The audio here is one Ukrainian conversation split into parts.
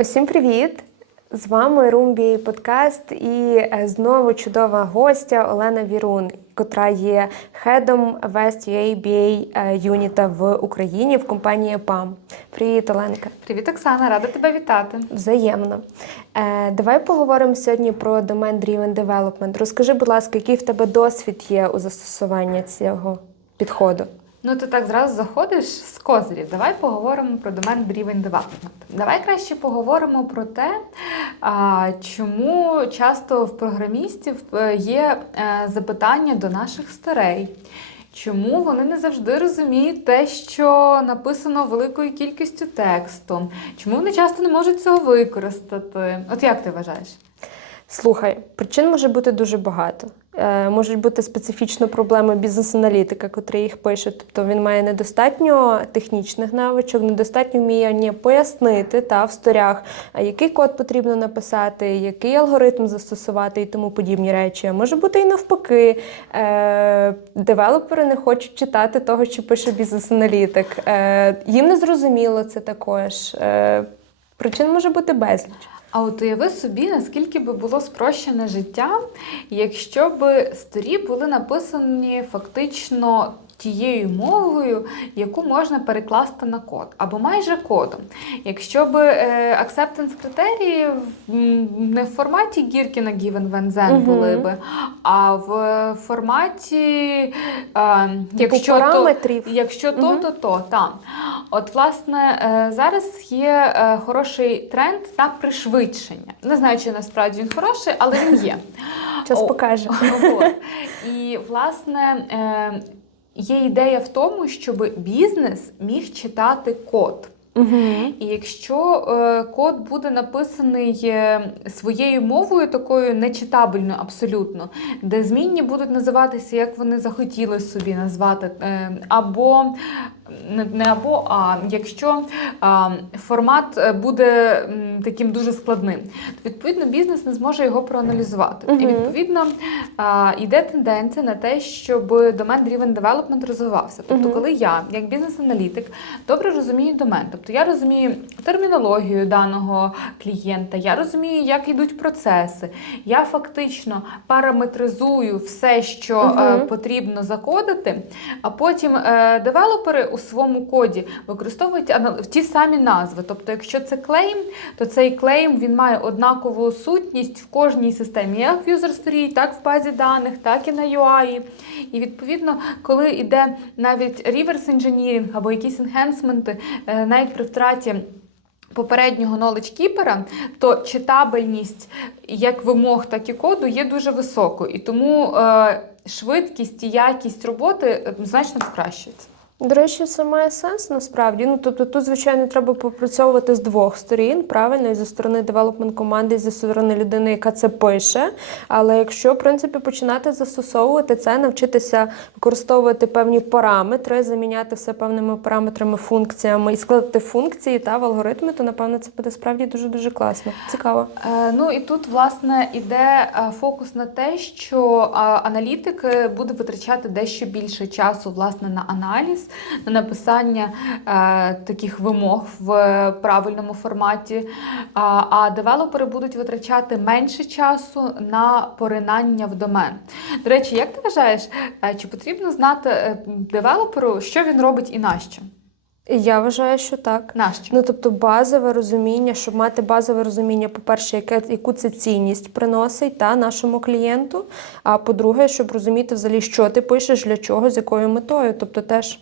Усім привіт! З вами Румбі Подкаст і е, знову чудова гостя Олена Вірун, котра є хедом West UABA е, юніта в Україні в компанії ПАМ. Привіт, Оленка! Привіт, Оксана, рада тебе вітати. Взаємно. Е, давай поговоримо сьогодні про Domain Driven Development. Розкажи, будь ласка, який в тебе досвід є у застосуванні цього підходу? Ну, ти так зразу заходиш з козирів. Давай поговоримо про домен Driven Development. Давай краще поговоримо про те, чому часто в програмістів е, є е, запитання до наших старей. Чому вони не завжди розуміють те, що написано великою кількістю тексту? Чому вони часто не можуть цього використати? От як ти вважаєш? Слухай, причин може бути дуже багато. Е, можуть бути специфічно проблеми бізнес-аналітика, котрий їх пише. Тобто він має недостатньо технічних навичок, недостатньо вміння пояснити та в сторях, який код потрібно написати, який алгоритм застосувати і тому подібні речі. А може бути і навпаки. Е, девелопери не хочуть читати того, що пише бізнес-аналітик. Е, їм не зрозуміло це також. Е, причин може бути безліч. А от уяви собі, наскільки би було спрощене життя, якщо б старі були написані фактично тією мовою, яку можна перекласти на код, або майже кодом. Якщо б е, acceptance критерії не в форматі Гіркіна Given when then Мгм. були би, а в форматі Типу якщо то, параметрів. Якщо то, Мгм. то то там. От, власне, е, зараз є е, хороший тренд на пришвидшення. Не знаю, чи насправді він хороший, але він є. Час О, покаже. І, власне, є ідея в тому, щоб бізнес міг читати код. Угу. І якщо е, код буде написаний е, своєю мовою, такою нечитабельною абсолютно, де змінні будуть називатися, як вони захотіли собі назвати, е, або не, або, а якщо а, формат буде м, таким дуже складним, то відповідно бізнес не зможе його проаналізувати. Мгм. І відповідно а, йде тенденція на те, щоб домен Driven Development розвивався. Тобто, Мгм. коли я, як бізнес-аналітик, добре розумію домен, тобто я розумію термінологію даного клієнта, я розумію, як йдуть процеси. Я фактично параметризую все, що е, потрібно закодити, а потім е, девелопери у своєму коді використовують ті самі назви. Тобто, якщо це клейм, то цей клейм він має однакову сутність в кожній системі, як в story, так в базі даних, так і на UI. І відповідно, коли йде навіть reverse engineering або якісь енхенсменти, е, навіть при втраті. Попереднього knowledge кіпера, то читабельність як вимог, так і коду є дуже високою. І тому е, швидкість і якість роботи е, значно покращується. До речі, це має сенс насправді. Ну тобто тут, звичайно, треба попрацьовувати з двох сторін, правильно, і зі сторони девелопмент команди, і зі сторони людини, яка це пише. Але якщо в принципі починати застосовувати це, навчитися використовувати певні параметри, заміняти все певними параметрами, функціями і складати функції та в алгоритми, то напевно це буде справді дуже дуже класно. Цікаво. Е, Ну і тут власне іде е, фокус на те, що аналітик буде витрачати дещо більше часу власне на аналіз, на написання е, таких вимог в е, правильному форматі. А, а девелопери будуть витрачати менше часу на поринання в домен. До речі, як ти вважаєш, е, чи потрібно знати е, девелоперу, що він робить і нащо? Я вважаю, що так. Нащо? Ну, тобто, базове розуміння, щоб мати базове розуміння, по-перше, яке, яку це цінність приносить та нашому клієнту. А по-друге, щоб розуміти взагалі, що ти пишеш, для чого, з якою метою. Тобто, теж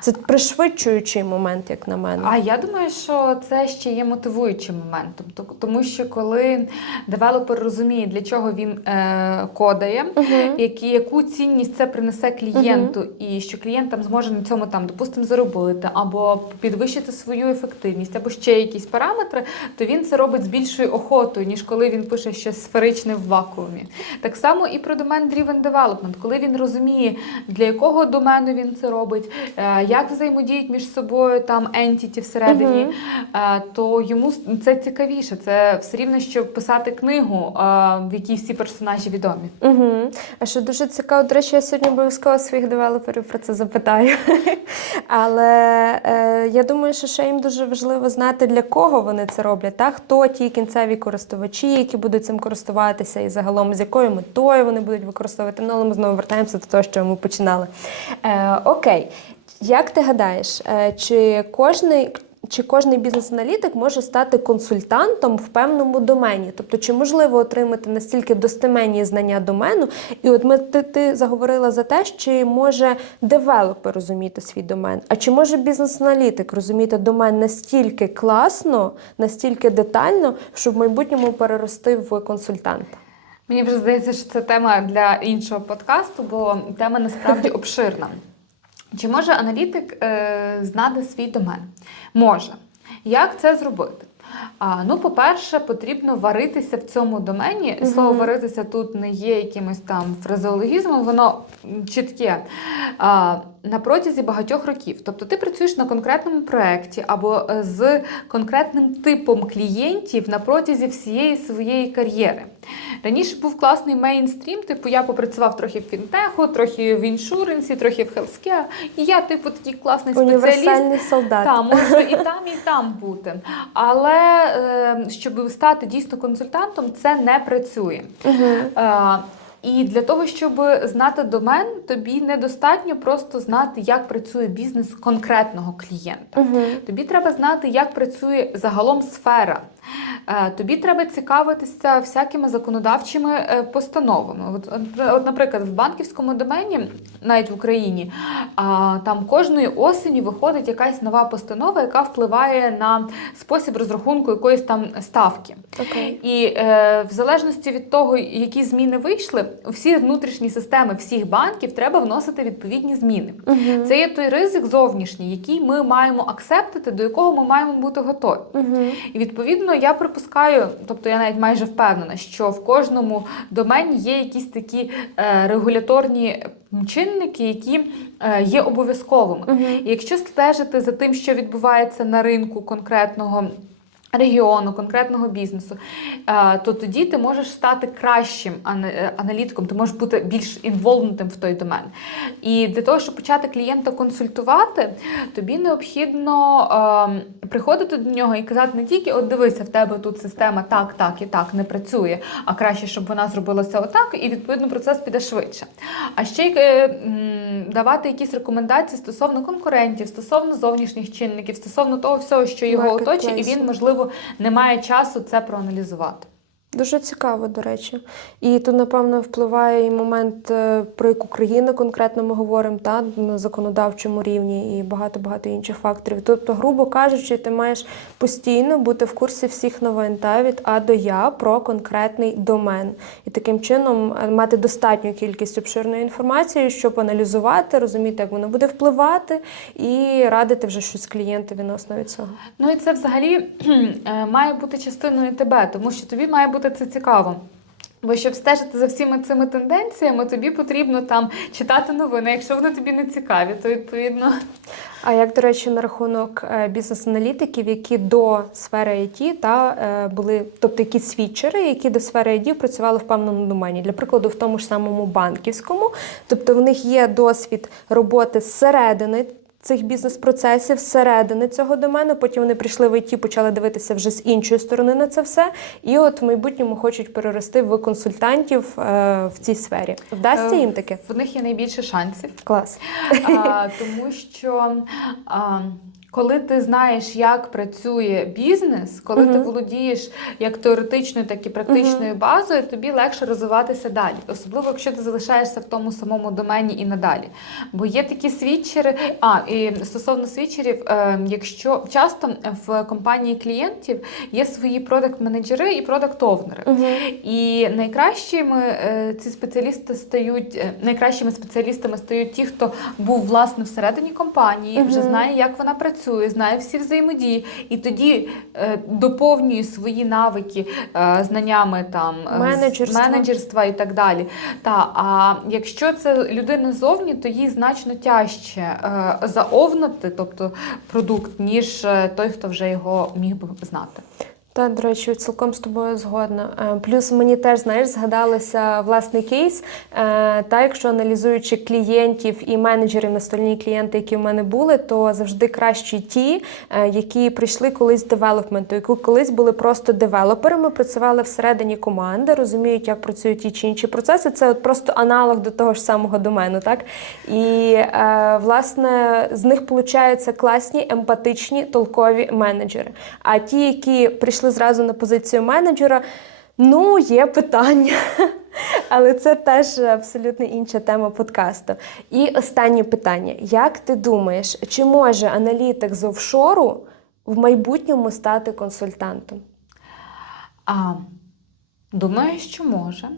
це пришвидшуючий момент, як на мене. А я думаю, що це ще є мотивуючим моментом, тому що коли девелопер розуміє, для чого він е, кодає, Мгм. які, яку цінність це принесе клієнту, і що клієнт там зможе на цьому там, допустимо, заробити, або підвищити свою ефективність, або ще якісь параметри, то він це робить з більшою охотою, ніж коли він пише щось сферичне в вакуумі. Так само і про домен Driven Development, коли він розуміє, для якого домену він це робить, е, як взаємодіють між собою там entity всередині, е, то йому це цікавіше. Це все рівно, що писати книгу, е, в якій всі персонажі відомі. Угу. А що дуже цікаво, до речі, я сьогодні обов'язково своїх девелоперів про це запитаю. Але е, я думаю, що ще їм дуже важливо знати, для кого вони це роблять, та? хто ті кінцеві користувачі, які будуть цим користуватися, і загалом з якою метою вони будуть використовувати. Ну, але ми знову вертаємося до того, що ми починали. Е, окей, як ти гадаєш, е, чи кожний. Чи кожний бізнес-аналітик може стати консультантом в певному домені? Тобто, чи можливо отримати настільки достеменні знання домену? І от ми ти, ти заговорила за те, чи може девелопер розуміти свій домен, а чи може бізнес-аналітик розуміти домен настільки класно, настільки детально, щоб в майбутньому перерости в консультанта? Мені вже здається, що це тема для іншого подкасту, бо тема насправді обширна. Чи може аналітик е, знати свій домен? Може. Як це зробити? А, ну, по-перше, потрібно варитися в цьому домені. Мгм. Слово варитися тут не є якимось там фразеологізмом, воно чітке. А, на протязі багатьох років. Тобто ти працюєш на конкретному проєкті або е, з конкретним типом клієнтів на протязі всієї своєї кар'єри. Раніше був класний мейнстрім, типу я попрацював трохи в фінтеху, трохи в іншуренсі, трохи в хелскеа, і я, типу, такий класний спеціаліст. Солдат. Та, можу і там, і там бути. Але е, щоб стати дійсно консультантом, це не працює. Угу. Е, і для того, щоб знати домен, тобі недостатньо просто знати, як працює бізнес конкретного клієнта. Мгм. Тобі треба знати, як працює загалом сфера. Е, Тобі треба цікавитися всякими законодавчими е, постановами. От, от, наприклад, в банківському домені, навіть в Україні, там кожної осені виходить якась нова постанова, яка впливає на спосіб розрахунку якоїсь там ставки. Окей. І е, в залежності від того, які зміни вийшли, у всі внутрішні системи всіх банків треба вносити відповідні зміни. Мгм. Це є той ризик зовнішній, який ми маємо акцептити, до якого ми маємо бути готові. Мгм. І відповідно я припускаю, тобто я навіть майже впевнена, що в кожному домені є якісь такі е, регуляторні чинники, які е, є обов'язковими. Мгм. І якщо стежити за тим, що відбувається на ринку конкретного. Регіону, конкретного бізнесу, е, то тоді ти можеш стати кращим е, аналітиком, ти можеш бути більш інволвнутим в той домен. І для того, щоб почати клієнта консультувати, тобі необхідно е, приходити до нього і казати не тільки от дивися, в тебе тут система так, так і так не працює, а краще, щоб вона зробила це отак, і відповідно процес піде швидше. А ще й е, давати якісь рекомендації стосовно конкурентів, стосовно зовнішніх чинників, стосовно того всього, що його оточує, і він, Маркетплейсу. Можливо, немає часу це проаналізувати. Дуже цікаво, до речі. І тут, напевно, впливає і момент, е, про яку країну конкретно ми говоримо, та на законодавчому рівні і багато-багато інших факторів. Тобто, грубо кажучи, ти маєш постійно бути в курсі всіх новин та від А до Я про конкретний домен. І таким чином е, мати достатню кількість обширної інформації, щоб аналізувати, розуміти, як воно буде впливати, і радити вже щось клієнту відносно від цього. Ну і це взагалі е, має бути частиною тебе, тому що тобі має бути це цікаво. Бо щоб стежити за всіма цими тенденціями, тобі потрібно там читати новини. Якщо вони тобі не цікаві, то відповідно А як, до речі, на рахунок е, бізнес-аналітиків, які до сфери IT та е, були, тобто які свідчери, які до сфери IT працювали в певному домені, для прикладу, в тому ж самому банківському, тобто в них є досвід роботи зсередини. Цих бізнес-процесів зсередини цього домену, потім вони прийшли в ІТ, почали дивитися вже з іншої сторони на це все. І от в майбутньому хочуть перерости в консультантів е, в цій сфері. Вдасться Е, їм таке? в них є найбільше шансів. Клас. А, тому що а, коли ти знаєш, як працює бізнес, коли ти володієш як теоретичною, так і практичною базою, тобі легше розвиватися далі, особливо якщо ти залишаєшся в тому самому домені і надалі. Бо є такі свідчери. А і стосовно свідчерів, е, якщо часто в компанії клієнтів є свої продакт-менеджери і продакт-овнери. Угу. І найкращими е, ці спеціалісти стають е, найкращими спеціалістами стають ті, хто був власне всередині компанії, вже знає, як вона працює, працює, знає всі взаємодії, і тоді е, доповнює свої навики е, знаннями там е, Менеджерства. менеджерства і так далі. Та, а якщо це людина зовні, то їй значно тяжче е, заовнати, тобто продукт, ніж е, той, хто вже його міг би знати. Та, до речі, цілком з тобою згодна. Е, Плюс мені теж знаєш, згадалося власний кейс. Е, Та якщо аналізуючи клієнтів і менеджерів настольні клієнти, які в мене були, то завжди кращі ті, е, які прийшли колись з девелопменту, які колись були просто девелоперами, працювали всередині команди, розуміють, як працюють ті чи інші процеси. Це от просто аналог до того ж самого домену, так і власне з них получаються класні, емпатичні, толкові менеджери. А ті, які прийшли зразу на позицію менеджера, ну є питання. Але це теж абсолютно інша тема подкасту. І останнє питання: як ти думаєш, чи може аналітик з офшору в майбутньому стати консультантом? А, думаю, що може.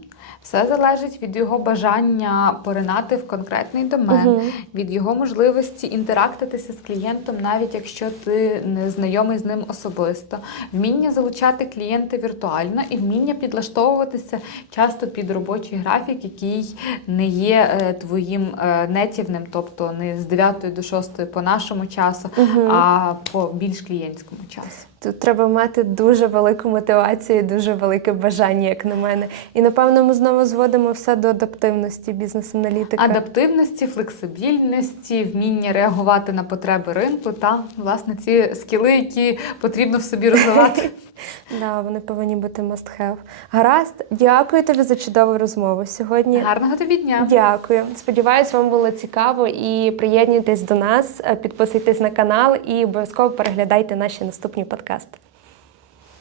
Все залежить від його бажання поринати в конкретний домен, Мгм. від його можливості інтерактитися з клієнтом, навіть якщо ти не знайомий з ним особисто, вміння залучати клієнта віртуально і вміння підлаштовуватися часто під робочий графік, який не є е, твоїм е, нетівним, тобто не з 9 до 6 по нашому часу, а по більш клієнтському часу. Тут треба мати дуже велику мотивацію, і дуже велике бажання, як на мене. І напевно ми знову зводимо все до адаптивності бізнес-аналітика. Адаптивності, флексибільності, вміння реагувати на потреби ринку та власне ці скіли, які потрібно в собі розвивати. Да, вони повинні бути must have. Гаразд, дякую тобі за чудову розмову сьогодні. Гарного тобі дня! Дякую. Сподіваюсь, вам було цікаво і приєднуйтесь до нас, підписуйтесь на канал і обов'язково переглядайте наші наступні подкасти подкаст.